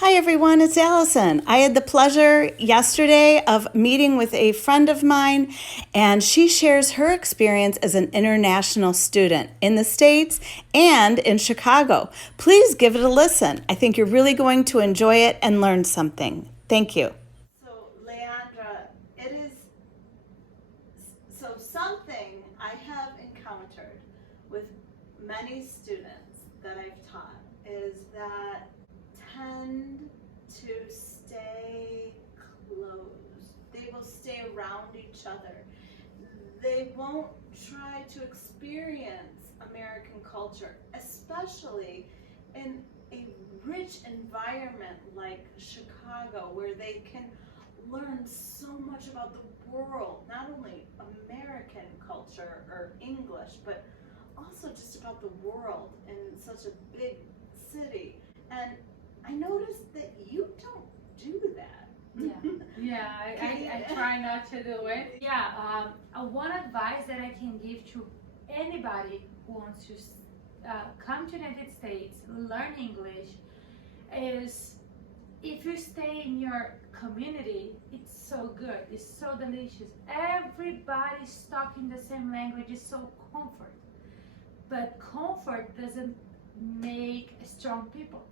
Hi everyone, it's Allison. I had the pleasure yesterday of meeting with a friend of mine, and she shares her experience as an international student in the States and in Chicago. Please give it a listen. I think you're really going to enjoy it and learn something. Thank you. So, Leandra, it is something I have encountered with many students that I've taught is that tend to stay close. They will stay around each other. They won't try to experience American culture, especially in a rich environment like Chicago, where they can learn so much about the world, not only American culture or English, but also just about the world in such a big city. And I noticed that you don't do that. I try not to do it. One advice that I can give to anybody who wants to come to the United States, learn English, is if you stay in your community, it's so good, it's so delicious. Everybody's talking the same language, it's so comfort. But comfort doesn't make strong people.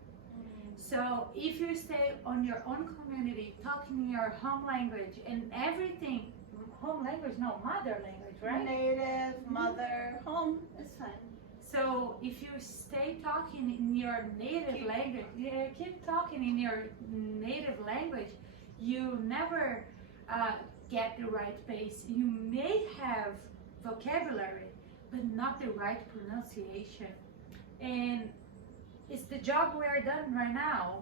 So if you stay on your own community, talking your home language and everything, home language, no, mother language, right? Native, mother, home is fine. So if you stay talking in your native language, keep talking in your native language, you never get the right pace. You may have vocabulary, but not the right pronunciation. And it's the job we are done right now,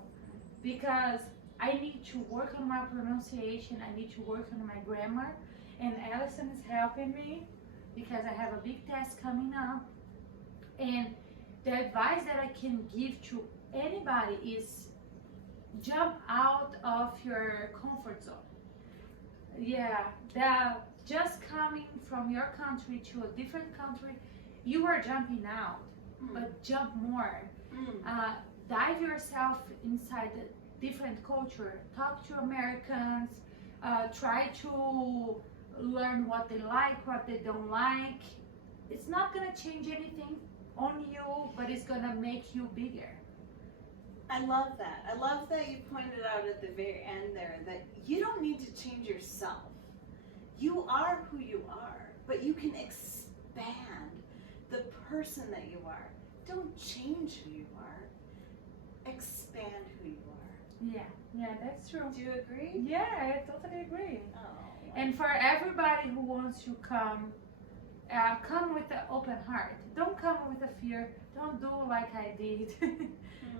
because I need to work on my pronunciation, I need to work on my grammar, and Allison is helping me because I have a big test coming up. And the advice that I can give to anybody is jump out of your comfort zone. Just coming from your country to a different country, you are jumping out, but jump more. Dive yourself inside a different culture. Talk to Americans. Try to learn what they like, what they don't like. It's not gonna change anything on you, but it's gonna make you bigger. I love that. I love that you pointed out at the very end there that you don't need to change yourself. You are who you are, but you can expand the person that you are. Don't change who you are. Expand who you are. Yeah, that's true. Do you agree? Yeah, I totally agree. Oh. And for everybody who wants to come with an open heart. Don't come with a fear. Don't do like I did.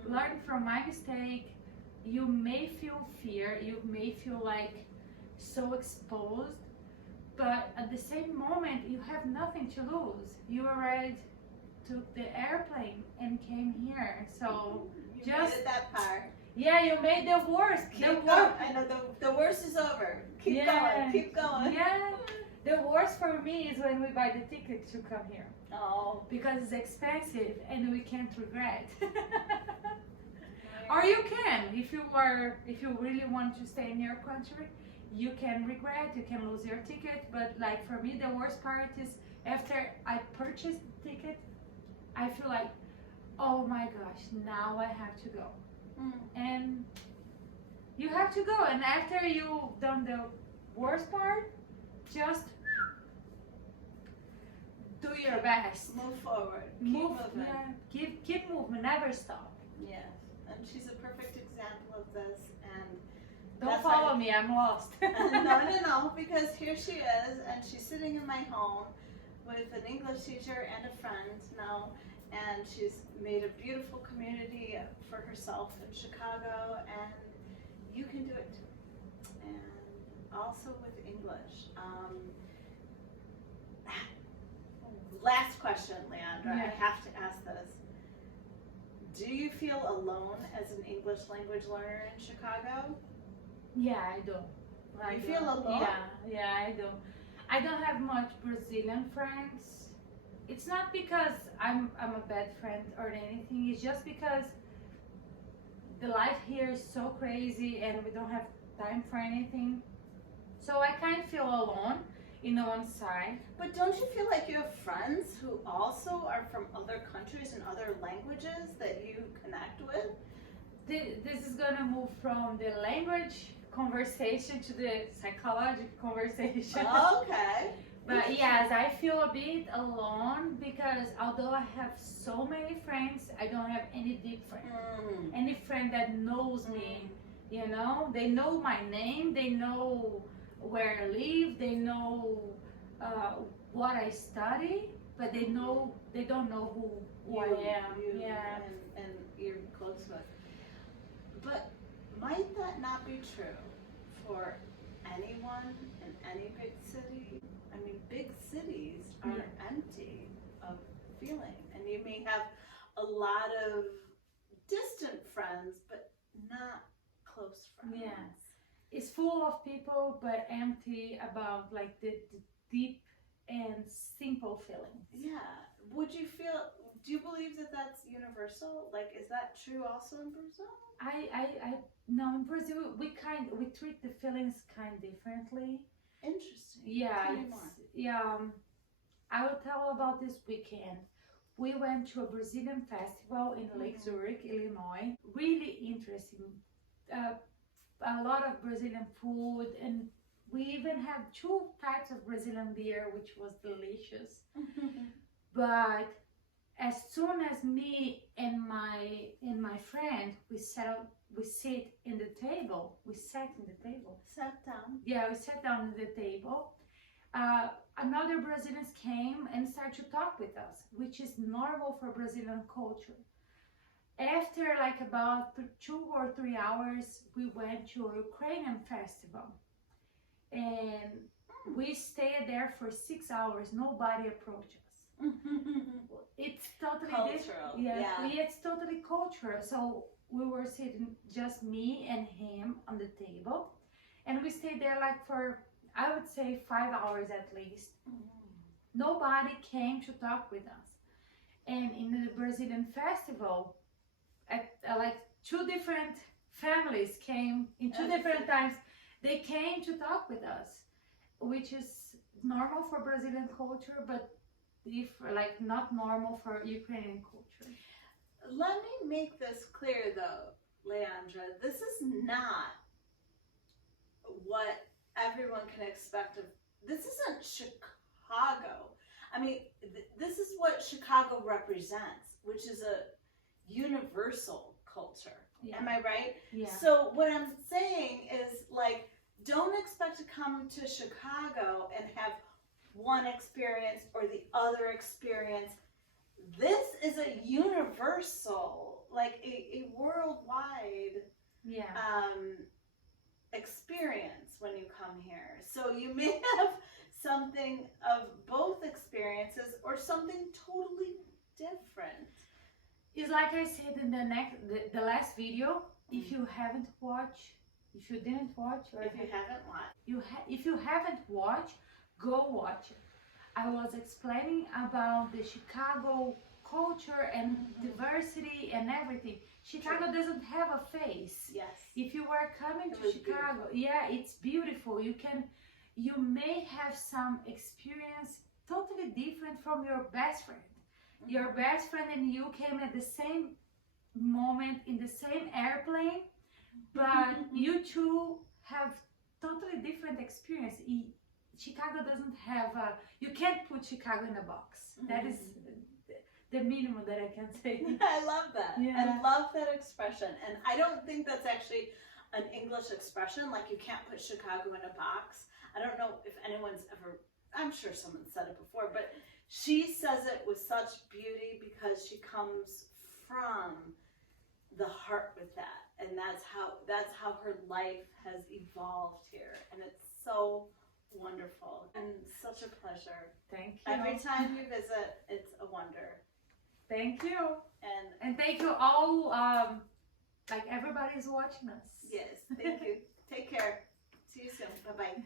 Learn from my mistake. You may feel fear. You may feel like so exposed, but at the same moment, you have nothing to lose. You already took the airplane and came here. So you made it that far. Yeah, you made the worst. Keep going. I know the worst is over. Keep going. Keep going. Yeah. The worst for me is when we buy the ticket to come here. Oh. Because it's expensive and we can't regret. Or you can, if you really want to stay in your country, you can regret, you can lose your ticket. But like for me, the worst part is after I purchased the ticket, I feel like, oh my gosh, now I have to go. And you have to go. And after you've done the worst part, just do your best. Move forward. Keep moving. Keep moving. Never stop. Yes. And she's a perfect example of this. And don't follow me. I'm lost. No. Because here she is, and she's sitting in my home with an English teacher and a friend now, and she's made a beautiful community for herself in Chicago, and you can do it too. And also with English. Last question, Leandra. Yeah. I have to ask this. Do you feel alone as an English language learner in Chicago? Yeah, I do. You feel alone? Yeah, I do. I don't have much Brazilian friends. It's not because I'm a bad friend or anything. It's just because the life here is so crazy and we don't have time for anything. So I kind of feel alone in the one side. But don't you feel like you have friends who also are from other countries and other languages that you connect with? This is gonna move from the language conversation to the psychological conversation. Okay. But yes, I feel a bit alone because although I have so many friends, I don't have any deep friend. Any friend that knows me, you know, they know my name, they know where I live, they know what I study, but they don't know who I am. Yeah. And you're close with. But might that not be true for anyone in any big city? I mean, big cities are empty of feeling, and you may have a lot of distant friends, but not close friends. Yeah. It's full of people, but empty about like the deep and simple feelings. Yeah. Would you feel? Do you believe that that's universal? Like, is that true also in Brazil? I no, in Brazil we treat the feelings kind differently. Interesting. Yeah, Tell me more. yeah. I will tell about this weekend. We went to a Brazilian festival in Lake Zurich, Illinois. Really interesting. A lot of Brazilian food, and we even had 2 types of Brazilian beer, which was delicious. But as soon as me and my friend we sat in the table. We sat in the table. Sat down. Yeah, we sat down at the table. Another Brazilians came and started to talk with us, which is normal for Brazilian culture. After like about 2 or 3 hours, we went to a Ukrainian festival, and we stayed there for 6 hours. Nobody approached us. It's totally cultural. It's totally cultural. So we were sitting, just me and him on the table, and we stayed there like for, I would say, 5 hours at least. Nobody came to talk with us. And in the Brazilian festival, like 2 different families came in 2 different times. They came to talk with us, which is normal for Brazilian culture, but not normal for Ukrainian culture. Let me make this clear though, Leandra. This is not what everyone can expect of. This isn't Chicago. I mean, this is what Chicago represents, which is a universal culture. Yeah. Am I right? Yeah. So what I'm saying is, like, don't expect to come to Chicago and have one experience or the other experience. This is a universal, like a worldwide experience when you come here. So you may have something of both experiences or something totally different. It's like I said in the last video. If you didn't watch, if you haven't watched, go watch it. I was explaining about the Chicago culture and diversity and everything. Chicago doesn't have a face. Yes. If you were coming to Chicago, it's beautiful. You may have some experience totally different from your best friend. Your best friend and you came at the same moment in the same airplane, but you 2 have totally different experience. Chicago doesn't have you can't put Chicago in a box. That is the minimum that I can say. I love that. Yeah. I love that expression. And I don't think that's actually an English expression, like you can't put Chicago in a box. I don't know if anyone's ever, I'm sure someone said it before, but she says it with such beauty because she comes from the heart with that. And that's how her life has evolved here. And it's so wonderful and such a pleasure. Thank you. Every time you visit, it's a wonder. Thank you. And thank you all, like everybody's watching us. yes, thank you. Take care. See you soon. Bye-bye.